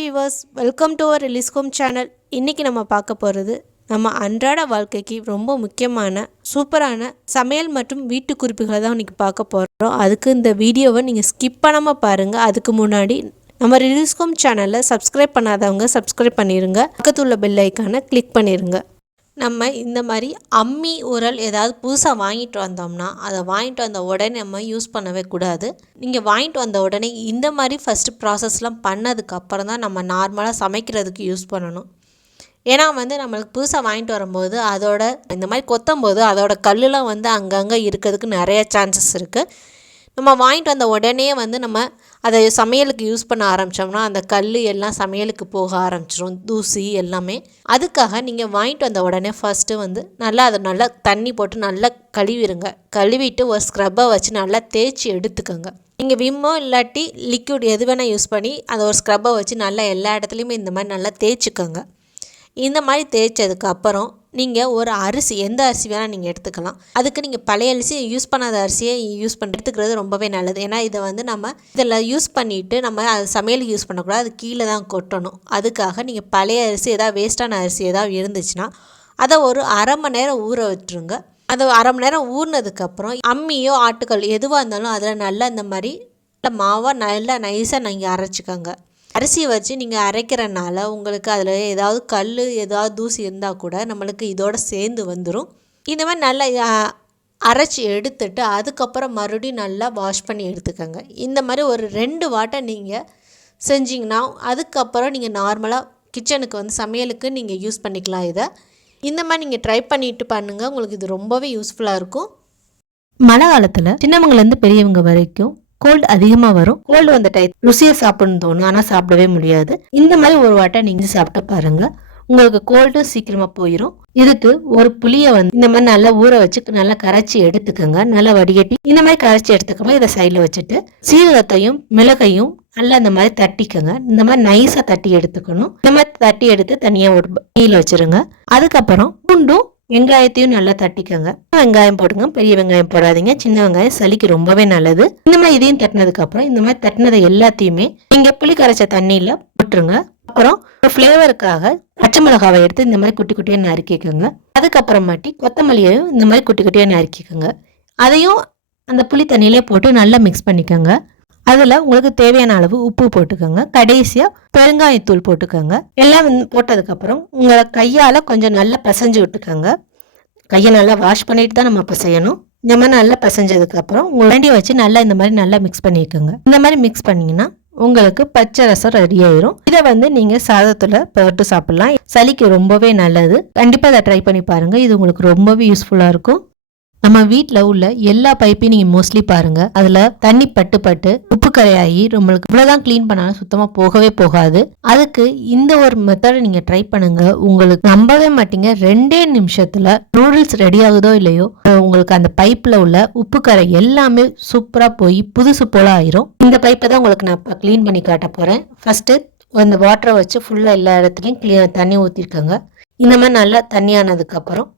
Viewers, welcome to our release home channel. இன்றைக்கி நம்ம பார்க்க போகிறது நம்ம அன்றாட வாழ்க்கைக்கு ரொம்ப முக்கியமான சூப்பரான சமையல் மற்றும் வீட்டு குறிப்புகளை தான் இன்றைக்கி பார்க்க போகிறோம். அதுக்கு இந்த வீடியோவை நீங்கள் ஸ்கிப் பண்ணாமல் பாருங்கள். அதுக்கு முன்னாடி நம்ம ரிலீஸ் ஹோம் சேனலில் சப்ஸ்கிரைப் பண்ணாதவங்க சப்ஸ்கிரைப் பண்ணிடுங்க. பக்கத்தில் உள்ள பெல் ஐக்கானை கிளிக் பண்ணிடுங்க. நம்ம இந்த மாதிரி அம்மி உரல் ஏதாவது புதுசாக வாங்கிட்டு வந்தோம்னா அதை வாங்கிட்டு வந்த உடனே நம்ம யூஸ் பண்ணவே கூடாது. நீங்கள் வாங்கிட்டு வந்த உடனே இந்த மாதிரி ஃபஸ்ட்டு ப்ராசஸ்லாம் பண்ணதுக்கப்புறம் தான் நம்ம நார்மலாக சமைக்கிறதுக்கு யூஸ் பண்ணணும். ஏன்னா நம்மளுக்கு புதுசாக வாங்கிட்டு வரும்போது அதோட இந்த மாதிரி கொத்தும்போது அதோட கல்லுலாம் அங்கங்கே இருக்கிறதுக்கு நிறைய சான்சஸ் இருக்குது. நம்ம வாங்கிட்டு வந்த உடனே நம்ம அதை சமையலுக்கு யூஸ் பண்ண ஆரம்பித்தோம்னா அந்த கல் எல்லாம் சமையலுக்கு போக ஆரம்பிச்சிடும், தூசி எல்லாமே. அதுக்காக நீங்கள் வாங்கிட்டு வந்த உடனே ஃபஸ்ட்டு நல்லா தண்ணி போட்டு நல்லா கழுவிடுங்க. கழுவிட்டு ஒரு ஸ்க்ரப்பை வச்சு நல்லா தேய்ச்சி எடுத்துக்கோங்க. நீங்கள் விம்மோ இல்லாட்டி லிக்விட் எது வேணால் யூஸ் பண்ணி அந்த ஒரு ஸ்க்ரப்பை வச்சு நல்லா எல்லா இடத்துலையுமே இந்த மாதிரி நல்லா தேய்ச்சிக்கோங்க. இந்த மாதிரி தேய்ச்சதுக்கப்புறம் நீங்கள் ஒரு அரிசி, எந்த அரிசி வேணால் நீங்கள் எடுத்துக்கலாம். அதுக்கு நீங்கள் பழைய அரிசி யூஸ் பண்ணாத அரிசியை யூஸ் எடுத்துக்கிறது ரொம்பவே நல்லது. ஏன்னா இதை நம்ம இதில் யூஸ் பண்ணிவிட்டு நம்ம அது சமையலுக்கு யூஸ் பண்ணக்கூடாது, அது கீழே தான் கொட்டணும். அதுக்காக நீங்கள் பழைய அரிசி ஏதாவது வேஸ்ட்டான அரிசி ஏதாவது இருந்துச்சுன்னா அதை ஒரு அரை மணி நேரம் ஊற வச்சுருங்க. அதை அரை மணி நேரம் ஊறினதுக்கப்புறம் அம்மியோ ஆட்டுக்கல் எதுவாக இருந்தாலும் அதில் நல்லா இந்த மாதிரி மாவாக நல்லா நைஸாக நீங்கள் அரைச்சிக்கோங்க. அரிசியை வச்சு நீங்கள் அரைக்கிறனால உங்களுக்கு அதில் ஏதாவது கல் ஏதாவது தூசி இருந்தால் கூட நம்மளுக்கு இதோடு சேர்ந்து வந்துடும். இந்த மாதிரி நல்லா அரைச்சி எடுத்துட்டு அதுக்கப்புறம் மறுபடியும் நல்லா வாஷ் பண்ணி எடுத்துக்கோங்க. இந்த மாதிரி ஒரு 2 வாட்டை நீங்கள் செஞ்சிங்கன்னா அதுக்கப்புறம் நீங்கள் நார்மலாக கிச்சனுக்கு சமையலுக்கு நீங்கள் யூஸ் பண்ணிக்கலாம். இதை இந்த மாதிரி நீங்கள் ட்ரை பண்ணிவிட்டு பண்ணுங்கள், உங்களுக்கு இது ரொம்பவே யூஸ்ஃபுல்லாக இருக்கும். மழை காலத்தில் சின்னவங்கலேருந்து பெரியவங்க வரைக்கும் கோல்டு அதிகமாக வரும். கோல்டு வந்த டைம் ருசியை சாப்பிடணும்னு தோணும், ஆனால் சாப்பிடவே முடியாது. இந்த மாதிரி ஒரு வாட்டை நீங்கள் சாப்பிட்டு பாருங்க, உங்களுக்கு கோல்டு சீக்கிரமா போயிடும். இதுக்கு ஒரு புளியை இந்த மாதிரி நல்லா ஊற வச்சு நல்லா கரைச்சி எடுத்துக்கோங்க. நல்லா வடிகட்டி இந்த மாதிரி கரைச்சி எடுத்துக்கோங்க. இதை சைடில் வச்சுட்டு சீரகத்தையும் மிளகையும் நல்லா இந்த மாதிரி தட்டிக்கோங்க. இந்த மாதிரி நைஸாக தட்டி எடுத்துக்கணும். இந்த மாதிரி தட்டி எடுத்து தனியாக ஒரு பையில் வச்சிருங்க. அதுக்கப்புறம் பூண்டும் வெங்காயத்தையும் நல்லா தட்டிக்கோங்க. வெங்காயம் போடுங்க, பெரிய வெங்காயம் போடாதீங்க. சின்ன வெங்காயம் சளிக்கு ரொம்பவே நல்லது. இந்த மாதிரி இதையும் தட்டினதுக்கு அப்புறம் இந்த மாதிரி தட்டினதை எல்லாத்தையுமே நீங்க புளி கரைச்ச தண்ணியில போட்டுருங்க. அப்புறம் ஃப்ளேவருக்காக பச்சை மிளகாவை எடுத்து இந்த மாதிரி குட்டி குட்டியாக நறுக்கிக்கோங்க. அதுக்கப்புறமாட்டி கொத்தமல்லியையும் இந்த மாதிரி குட்டி குட்டியாக நறுக்கிக்கோங்க. அதையும் அந்த புளி தண்ணியிலே போட்டு நல்லா மிக்ஸ் பண்ணிக்கோங்க. அதில் உங்களுக்கு தேவையான அளவு உப்பு போட்டுக்கோங்க. கடைசியாக பெருங்காயத்தூள் போட்டுக்கோங்க. எல்லாம் போட்டதுக்கப்புறம் உங்களை கையால் கொஞ்சம் நல்லா பிசைஞ்சு விட்டுக்கோங்க. கையை நல்லா வாஷ் பண்ணிட்டு தான் நம்ம பிசையணும். இந்த மாதிரி நல்லா பிசைஞ்சதுக்கப்புறம் உங்கள் வண்டியை வச்சு நல்லா இந்த மாதிரி நல்லா மிக்ஸ் பண்ணிக்கோங்க. இந்த மாதிரி மிக்ஸ் பண்ணிங்கன்னா உங்களுக்கு பச்சை ரசம் ரெடி ஆயிரும். இதை நீங்கள் சாதத்தில் போட்டு சாப்பிடலாம். சளிக்கு ரொம்பவே நல்லது. கண்டிப்பாக அதை ட்ரை பண்ணி பாருங்கள். இது உங்களுக்கு ரொம்பவே யூஸ்ஃபுல்லாக இருக்கும். நம்ம வீட்டில் உள்ள எல்லா பைப்பையும் நீங்கள் மோஸ்ட்லி பாருங்கள், அதில் தண்ணி பட்டு உப்பு கரையாகி நம்மளுக்கு இவ்வளோதான் க்ளீன் பண்ணாலும் சுத்தமாக போகவே போகாது. அதுக்கு இந்த ஒரு மெத்தடை நீங்கள் ட்ரை பண்ணுங்க. உங்களுக்கு நம்பவே மாட்டீங்க, 2 நிமிஷத்தில் நூடுல்ஸ் ரெடி ஆகுதோ இல்லையோ உங்களுக்கு அந்த பைப்பில் உள்ள உப்பு கரை எல்லாமே சூப்பராக போய் புதுசு போல ஆயிரும். இந்த பைப்பை தான் உங்களுக்கு நான் இப்போ க்ளீன் பண்ணி காட்ட போகிறேன். ஃபஸ்ட்டு அந்த வாட்டரை வச்சு ஃபுல்லாக எல்லா இடத்துலையும் தண்ணி ஊற்றிருக்கோங்க. இந்த மாதிரி நல்லா தண்ணி ஆனதுக்கப்புறம்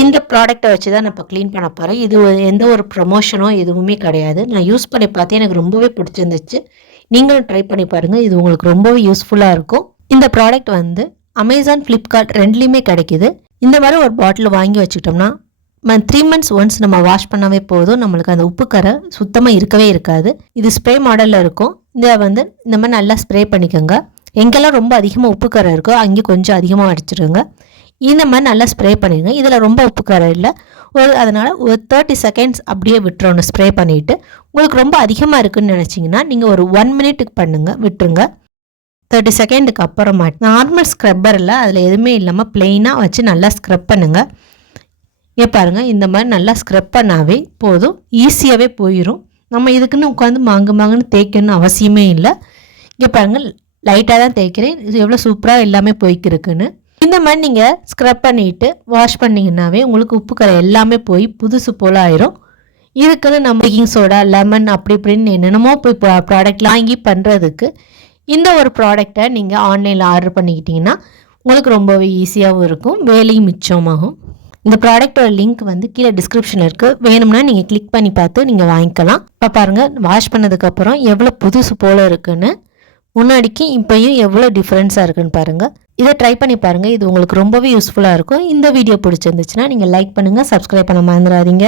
இந்த ப்ராடக்டை வச்சு தான் நான் இப்போ க்ளீன் பண்ண போகிறேன். இது எந்த ஒரு ப்ரமோஷனோ எதுவுமே கிடையாது. நான் யூஸ் பண்ணி பார்த்தேன், எனக்கு ரொம்பவே பிடிச்சிருந்துச்சு. நீங்களும் ட்ரை பண்ணி பாருங்கள், இது உங்களுக்கு ரொம்பவே யூஸ்ஃபுல்லாக இருக்கும். இந்த ப்ராடக்ட் அமேசான், ஃப்ளிப்கார்ட் ரெண்டுலேயுமே கிடைக்கிது. இந்த மாதிரி ஒரு பாட்டில் வாங்கி வச்சுக்கிட்டோம்னா 3 months ஒன்ஸ் நம்ம வாஷ் பண்ணவே போதும். நம்மளுக்கு அந்த உப்பு கரை சுத்தமாக இருக்கவே இருக்காது. இது ஸ்ப்ரே மாடலில் இருக்கும். இதை இந்த மாதிரி நல்லா ஸ்ப்ரே பண்ணிக்கோங்க. எங்கெல்லாம் ரொம்ப அதிகமாக உப்பு கரை இருக்கோ அங்கே கொஞ்சம் அதிகமாக அடிச்சிடுங்க. இந்த மாதிரி நல்லா ஸ்ப்ரே பண்ணிடுங்க. இதில் ரொம்ப உப்பு கரை இல்லை, அதனால் ஒரு 30 seconds அப்படியே விட்டுறணும் ஸ்ப்ரே பண்ணிவிட்டு. உங்களுக்கு ரொம்ப அதிகமாக இருக்குதுன்னு நினச்சிங்கன்னா நீங்கள் ஒரு 1 minute விட்டுருங்க. 30 செகண்டுக்கு அப்புறமா நார்மல் ஸ்க்ரப்பரில் அதில் எதுவுமே இல்லாமல் ப்ளெயினாக வச்சு நல்லா ஸ்க்ரப் பண்ணுங்கள். பாருங்கள், இந்த மாதிரி நல்லா ஸ்க்ரப் பண்ணாவே போதும், ஈஸியாகவே போயிடும். நம்ம இதுக்குன்னு உட்காந்து மாங்குன்னு தேய்க்கணும்னு அவசியமே இல்லை. இங்கே பாருங்கள், லைட்டாக தான் தேய்க்கிறேன். இது எவ்வளோ சூப்பராக எல்லாமே போய்க்கிருக்குன்னு. இந்த மாதிரி நீங்கள் ஸ்க்ரப் பண்ணிவிட்டு வாஷ் பண்ணிங்கன்னாவே உங்களுக்கு உப்பு கரை எல்லாமே போய் புதுசு போல் ஆயிரும். இதுக்குன்னு நம்ம பேக்கிங் சோடா, லெமன் அப்படி இப்படின்னு என்னென்னமோ போய் ப்ராடக்ட் வாங்கி பண்ணுறதுக்கு இந்த ஒரு ப்ராடக்டை நீங்கள் ஆன்லைனில் ஆர்டர் பண்ணிக்கிட்டிங்கன்னா உங்களுக்கு ரொம்பவே ஈஸியாகவும் இருக்கும், வேலையும் மிச்சமாகும். இந்த ப்ராடக்டோட லிங்க் கீழே டிஸ்கிரிப்ஷனில் இருக்குது. வேணும்னா நீங்கள் கிளிக் பண்ணி பார்த்து நீங்கள் வாங்கிக்கலாம். இப்போ பாருங்கள், வாஷ் பண்ணதுக்கப்புறம் எவ்வளோ புதுசு போல் இருக்குன்னு. முன்னாடிக்கு இப்பயும் எவ்வளோ டிஃப்ரென்ஸாக இருக்குன்னு பாருங்கள். இதை ட்ரை பண்ணி பாருங்கள். இது உங்களுக்கு ரொம்பவே யூஸ்ஃபுல்லாக இருக்கும். இந்த வீடியோ பிடிச்சிருந்துச்சுன்னா நீங்கள் லைக் பண்ணுங்கள், சப்ஸ்கிரைப் பண்ண மறந்துடாதீங்க.